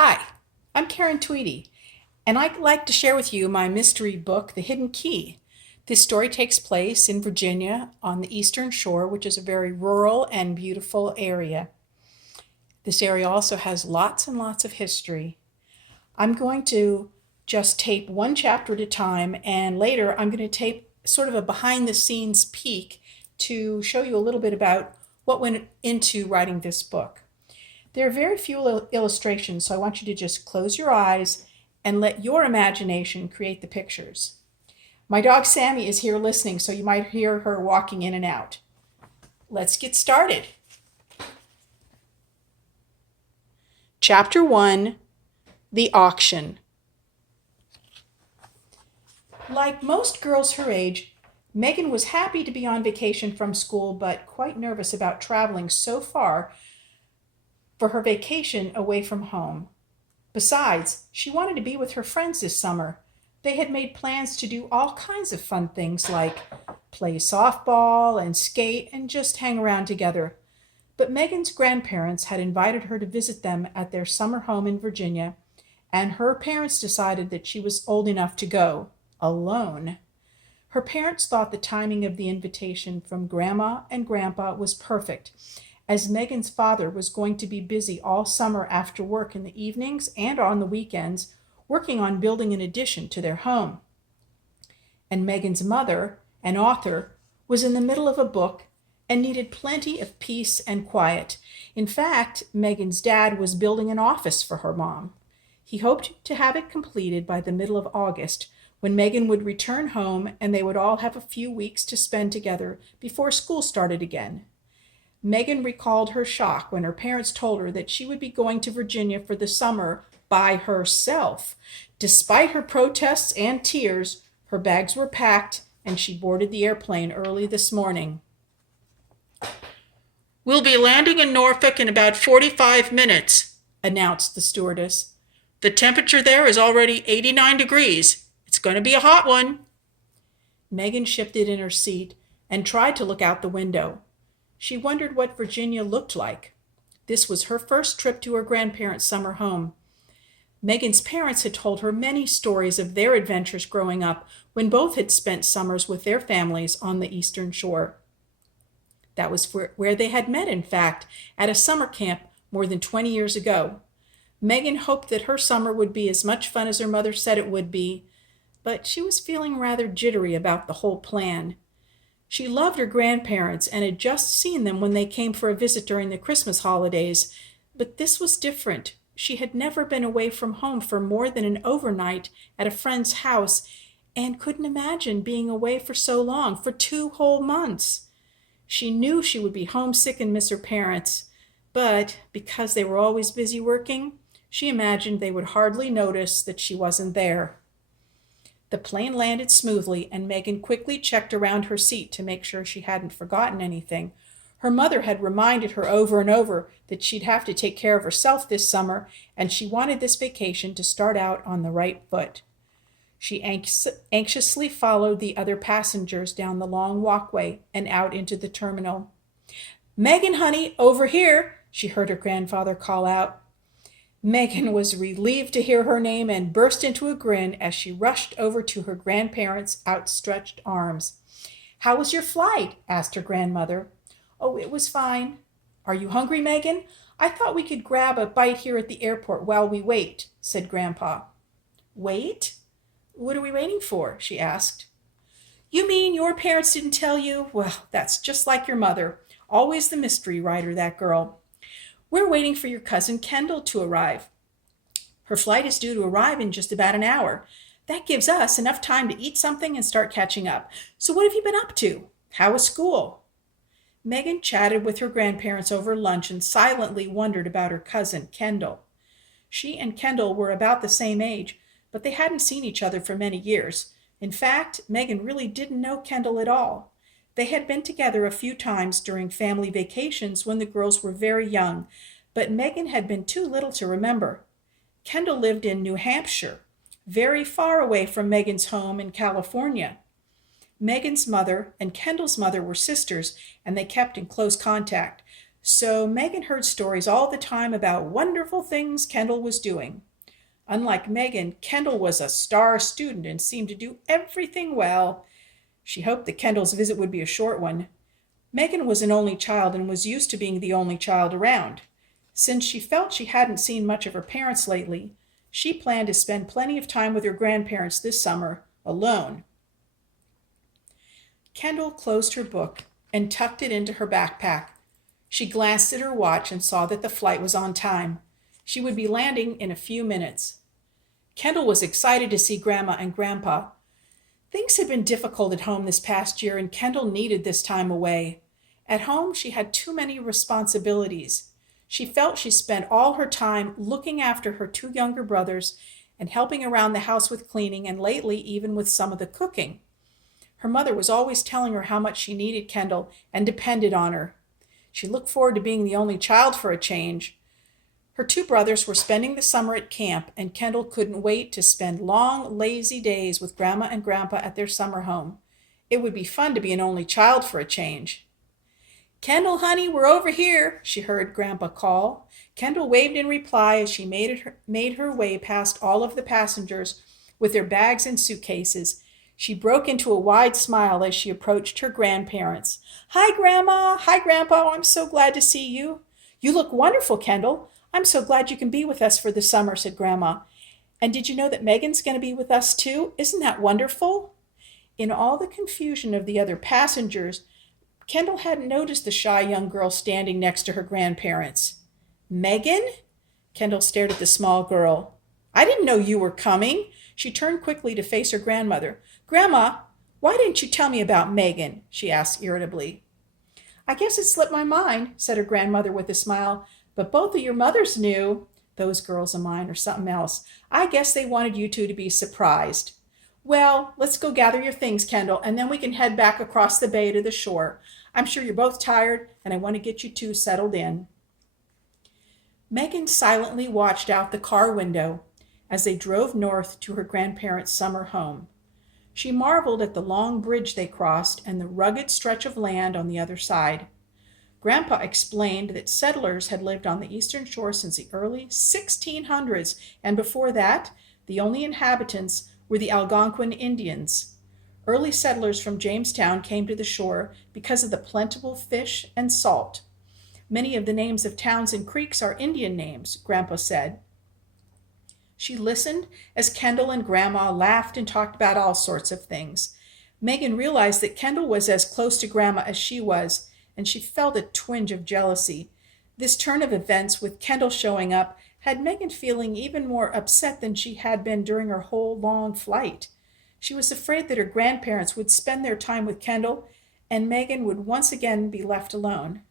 Hi, I'm Karen Tweedie, and I'd like to share with you my mystery book, The Hidden Key. This story takes place in Virginia on the Eastern Shore, which is a very rural and beautiful area. This area also has lots and lots of history. I'm going to just tape one chapter at a time, and later I'm going to tape sort of a behind the scenes peek to show you a little bit about what went into writing this book. There are very few illustrations, so I want you to just close your eyes and let your imagination create the pictures. My dog Sammy is here listening, so you might hear her walking in and out. Let's get started. Chapter 1, The Auction. Like most girls her age, Megan was happy to be on vacation from school, but quite nervous about traveling so far for her vacation away from home. Besides, she wanted to be with her friends this summer. They had made plans to do all kinds of fun things like play softball and skate and just hang around together. But Megan's grandparents had invited her to visit them at their summer home in Virginia, and her parents decided that she was old enough to go alone. Her parents thought the timing of the invitation from Grandma and Grandpa was perfect, as Megan's father was going to be busy all summer after work in the evenings and on the weekends, working on building an addition to their home. And Megan's mother, an author, was in the middle of a book and needed plenty of peace and quiet. In fact, Megan's dad was building an office for her mom. He hoped to have it completed by the middle of August, when Megan would return home and they would all have a few weeks to spend together before school started again. Megan recalled her shock when her parents told her that she would be going to Virginia for the summer by herself. Despite her protests and tears, her bags were packed and she boarded the airplane early this morning. "We'll be landing in Norfolk in about 45 minutes, announced the stewardess. "The temperature there is already 89 degrees. It's going to be a hot one." Megan shifted in her seat and tried to look out the window. She wondered what Virginia looked like. This was her first trip to her grandparents' summer home. Megan's parents had told her many stories of their adventures growing up when both had spent summers with their families on the Eastern Shore. That was where they had met, in fact, at a summer camp more than 20 years ago. Megan hoped that her summer would be as much fun as her mother said it would be, but she was feeling rather jittery about the whole plan. She loved her grandparents and had just seen them when they came for a visit during the Christmas holidays, but this was different. She had never been away from home for more than an overnight at a friend's house and couldn't imagine being away for so long, for 2 whole months. She knew she would be homesick and miss her parents, but because they were always busy working, she imagined they would hardly notice that she wasn't there. The plane landed smoothly, and Megan quickly checked around her seat to make sure she hadn't forgotten anything. Her mother had reminded her over and over that she'd have to take care of herself this summer, and she wanted this vacation to start out on the right foot. She anxiously followed the other passengers down the long walkway and out into the terminal. "Megan, honey, over here," she heard her grandfather call out. Megan was relieved to hear her name and burst into a grin as she rushed over to her grandparents' outstretched arms. "How was your flight?" asked her grandmother. "Oh, it was fine." "Are you hungry, Megan? I thought we could grab a bite here at the airport while we wait," said Grandpa. "Wait? What are we waiting for?" she asked. "You mean your parents didn't tell you? Well, that's just like your mother. Always the mystery writer, that girl. We're waiting for your cousin Kendall to arrive. Her flight is due to arrive in just about an hour. That gives us enough time to eat something and start catching up. So what have you been up to? How was school?" Megan chatted with her grandparents over lunch and silently wondered about her cousin, Kendall. She and Kendall were about the same age, but they hadn't seen each other for many years. In fact, Megan really didn't know Kendall at all. They had been together a few times during family vacations when the girls were very young, but Megan had been too little to remember. Kendall lived in New Hampshire, very far away from Megan's home in California. Megan's mother and Kendall's mother were sisters, and they kept in close contact. So Megan heard stories all the time about wonderful things Kendall was doing. Unlike Megan, Kendall was a star student and seemed to do everything well. She hoped that Kendall's visit would be a short one. Megan was an only child and was used to being the only child around. Since she felt she hadn't seen much of her parents lately, she planned to spend plenty of time with her grandparents this summer, alone. Kendall closed her book and tucked it into her backpack. She glanced at her watch and saw that the flight was on time. She would be landing in a few minutes. Kendall was excited to see Grandma and Grandpa. Things had been difficult at home this past year, and Kendall needed this time away. At home, she had too many responsibilities. She felt she spent all her time looking after her two younger brothers and helping around the house with cleaning, and lately even with some of the cooking. Her mother was always telling her how much she needed Kendall and depended on her. She looked forward to being the only child for a change. Her two brothers were spending the summer at camp, and Kendall couldn't wait to spend long, lazy days with Grandma and Grandpa at their summer home. It would be fun to be an only child for a change. "Kendall, honey, we're over here," she heard Grandpa call. Kendall waved in reply as she made her way past all of the passengers with their bags and suitcases. She broke into a wide smile as she approached her grandparents. "Hi, Grandma. Hi, Grandpa. I'm so glad to see you." "You look wonderful, Kendall. I'm so glad you can be with us for the summer," said Grandma. "And did you know that Megan's going to be with us too? Isn't that wonderful?" In all the confusion of the other passengers, Kendall hadn't noticed the shy young girl standing next to her grandparents. "Megan?" Kendall stared at the small girl. "I didn't know you were coming." She turned quickly to face her grandmother. "Grandma, why didn't you tell me about Megan?" she asked irritably. "I guess it slipped my mind," said her grandmother with a smile. "But both of your mothers knew. Those girls of mine are something else. I guess they wanted you two to be surprised. Well, let's go gather your things, Kendall, and then we can head back across the bay to the shore. I'm sure you're both tired, and I want to get you two settled in." Megan silently watched out the car window as they drove north to her grandparents' summer home. She marveled at the long bridge they crossed and the rugged stretch of land on the other side. Grandpa explained that settlers had lived on the eastern shore since the early 1600s, and before that, the only inhabitants were the Algonquin Indians. Early settlers from Jamestown came to the shore because of the plentiful fish and salt. "Many of the names of towns and creeks are Indian names," Grandpa said. She listened as Kendall and Grandma laughed and talked about all sorts of things. Megan realized that Kendall was as close to Grandma as she was, and she felt a twinge of jealousy. This turn of events, with Kendall showing up, had Megan feeling even more upset than she had been during her whole long flight. She was afraid that her grandparents would spend their time with Kendall, and Megan would once again be left alone.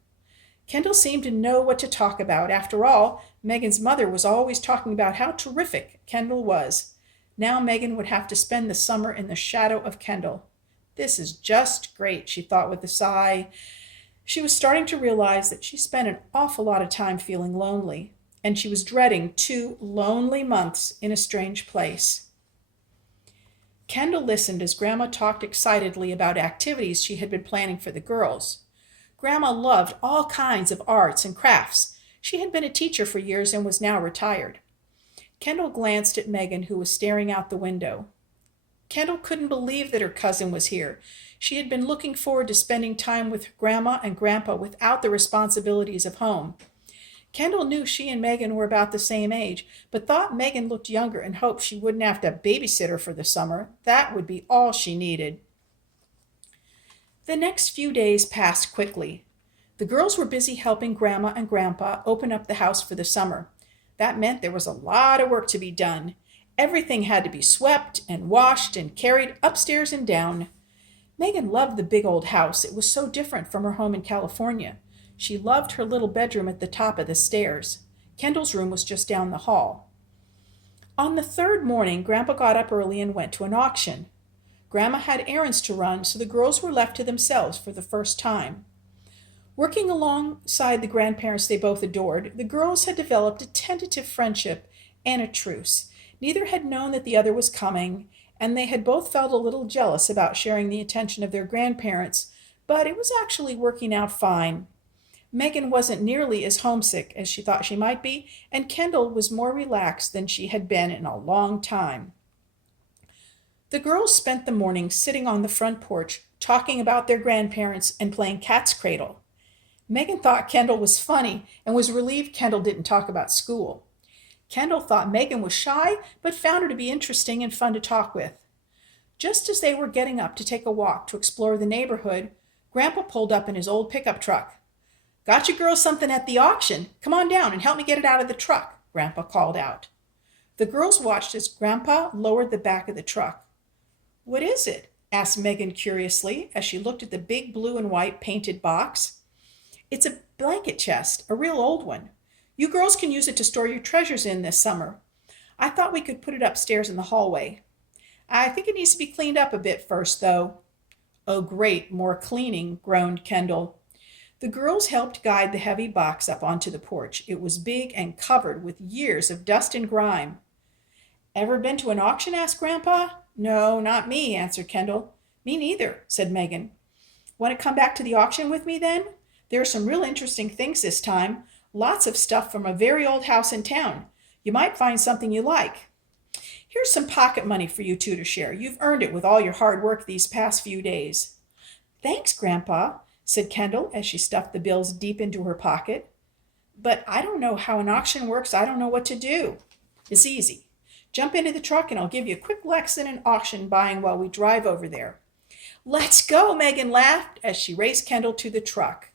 Kendall seemed to know what to talk about. After all, Megan's mother was always talking about how terrific Kendall was. Now Megan would have to spend the summer in the shadow of Kendall. "This is just great," she thought with a sigh. She was starting to realize that she spent an awful lot of time feeling lonely, and she was dreading 2 lonely months in a strange place. Kendall listened as Grandma talked excitedly about activities she had been planning for the girls. Grandma loved all kinds of arts and crafts. She had been a teacher for years and was now retired. Kendall glanced at Megan, who was staring out the window. Kendall couldn't believe that her cousin was here. She had been looking forward to spending time with Grandma and Grandpa without the responsibilities of home. Kendall knew she and Megan were about the same age, but thought Megan looked younger and hoped she wouldn't have to babysit her for the summer. That would be all she needed. The next few days passed quickly. The girls were busy helping Grandma and Grandpa open up the house for the summer. That meant there was a lot of work to be done. Everything had to be swept and washed and carried upstairs and down. Megan loved the big old house. It was so different from her home in California. She loved her little bedroom at the top of the stairs. Kendall's room was just down the hall. On the third morning, Grandpa got up early and went to an auction. Grandma had errands to run, so the girls were left to themselves for the first time. Working alongside the grandparents they both adored, the girls had developed a tentative friendship and a truce. Neither had known that the other was coming, and they had both felt a little jealous about sharing the attention of their grandparents, but it was actually working out fine. Megan wasn't nearly as homesick as she thought she might be, and Kendall was more relaxed than she had been in a long time. The girls spent the morning sitting on the front porch, talking about their grandparents and playing cat's cradle. Megan thought Kendall was funny and was relieved Kendall didn't talk about school. Kendall thought Megan was shy, but found her to be interesting and fun to talk with. Just as they were getting up to take a walk to explore the neighborhood, Grandpa pulled up in his old pickup truck. "Got you girls something at the auction. Come on down and help me get it out of the truck," Grandpa called out. The girls watched as Grandpa lowered the back of the truck. "What is it?" asked Megan curiously as she looked at the big blue and white painted box. "It's a blanket chest, a real old one. You girls can use it to store your treasures in this summer. I thought we could put it upstairs in the hallway. I think it needs to be cleaned up a bit first, though." "Oh, great, more cleaning," groaned Kendall. The girls helped guide the heavy box up onto the porch. It was big and covered with years of dust and grime. "Ever been to an auction?" asked Grandpa. "No, not me," answered Kendall. "Me neither," said Megan. "Want to come back to the auction with me then? There are some real interesting things this time. Lots of stuff from a very old house in town. You might find something you like. Here's some pocket money for you two to share. You've earned it with all your hard work these past few days." "Thanks, Grandpa," said Kendall as she stuffed the bills deep into her pocket. "But I don't know how an auction works. I don't know what to do." "It's easy. Jump into the truck and I'll give you a quick lesson in auction buying while we drive over there." "Let's go," Megan laughed as she raced Kendall to the truck.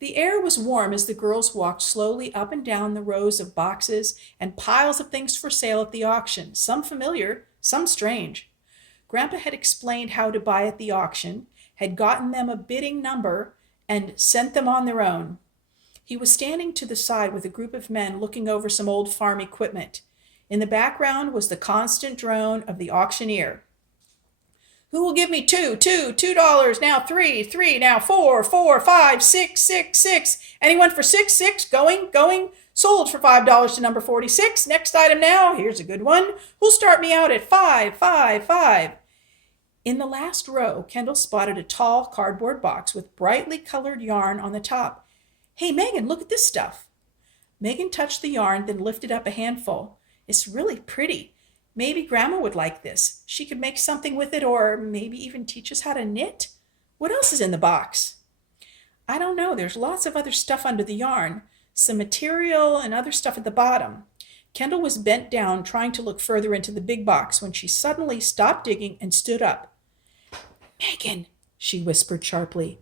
The air was warm as the girls walked slowly up and down the rows of boxes and piles of things for sale at the auction, some familiar, some strange. Grandpa had explained how to buy at the auction, had gotten them a bidding number, and sent them on their own. He was standing to the side with a group of men looking over some old farm equipment. In the background was the constant drone of the auctioneer. "Who will give me $2, now $3, now $4, 5, 6, 6. Anyone for 6, going, sold for $5 to number 46. Next item now, here's a good one. Who'll start me out at 5. In the last row, Kendall spotted a tall cardboard box with brightly colored yarn on the top. "Hey, Megan, look at this stuff." Megan touched the yarn, then lifted up a handful. "It's really pretty. Maybe Grandma would like this. She could make something with it, or maybe even teach us how to knit. What else is in the box?" "I don't know. There's lots of other stuff under the yarn. Some material and other stuff at the bottom." Kendall was bent down trying to look further into the big box when she suddenly stopped digging and stood up. "Megan," she whispered sharply,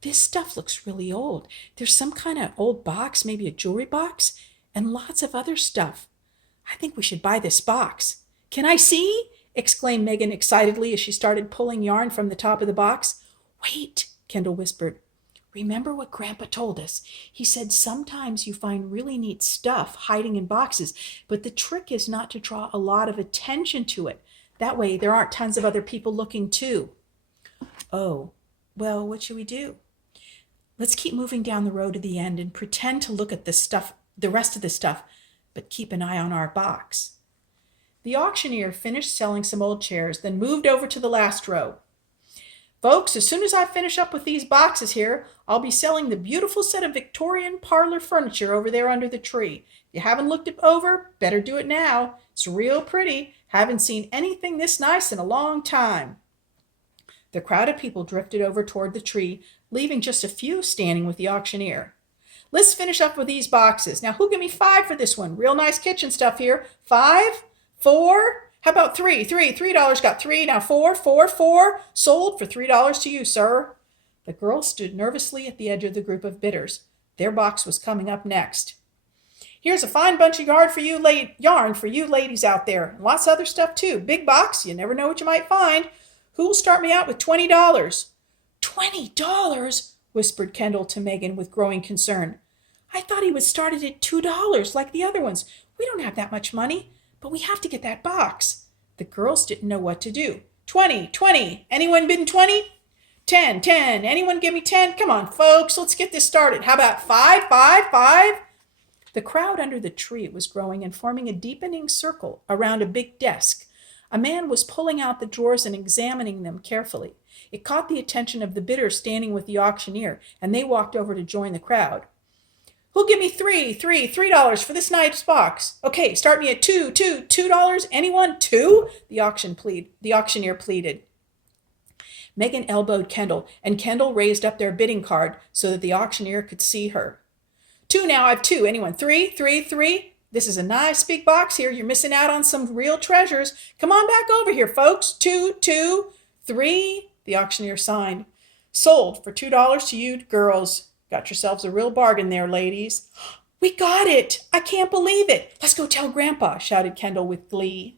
"this stuff looks really old. There's some kind of old box, maybe a jewelry box, and lots of other stuff. I think we should buy this box." "Can I see?" exclaimed Megan excitedly as she started pulling yarn from the top of the box. "Wait," Kendall whispered. "Remember what Grandpa told us. He said sometimes you find really neat stuff hiding in boxes, but the trick is not to draw a lot of attention to it. That way there aren't tons of other people looking too." "Oh, well, what should we do?" "Let's keep moving down the road to the end and pretend to look at the rest of the stuff, but keep an eye on our box." The auctioneer finished selling some old chairs, then moved over to the last row. "Folks, as soon as I finish up with these boxes here, I'll be selling the beautiful set of Victorian parlor furniture over there under the tree. If you haven't looked it over, better do it now. It's real pretty. Haven't seen anything this nice in a long time." The crowd of people drifted over toward the tree, leaving just a few standing with the auctioneer. "Let's finish up with these boxes. Now, who'll give me 5 for this one? Real nice kitchen stuff here. 5? 4? How about 3? $3 got 3. Now 4. Sold for $3 to you, sir." The girls stood nervously at the edge of the group of bidders. Their box was coming up next. "Here's a fine bunch of yarn for you ladies out there. And lots of other stuff, too. Big box. You never know what you might find. Who'll start me out with $20? $20? Whispered Kendall to Megan with growing concern. "I thought he would start it at $2 like the other ones. We don't have that much money, but we have to get that box." The girls didn't know what to do. 20. Anyone bidding 20? 10. Anyone give me 10? Come on, folks, let's get this started. How about 5? The crowd under the tree was growing and forming a deepening circle around a big desk. A man was pulling out the drawers and examining them carefully. It caught the attention of the bidder standing with the auctioneer, and they walked over to join the crowd. Who'll give me $3 for this night's box? Okay, start me at $2. Anyone? $2? The auctioneer pleaded. Megan elbowed Kendall, and Kendall raised up their bidding card so that the auctioneer could see her. $2 now, I've $2. Anyone? $3? This is a nice big box here. You're missing out on some real treasures. Come on back over here, folks. $2, $3. The auctioneer signed. Sold for $2 to you girls. Got yourselves a real bargain there, ladies. We got it! I can't believe it! Let's go tell Grandpa, shouted Kendall with glee.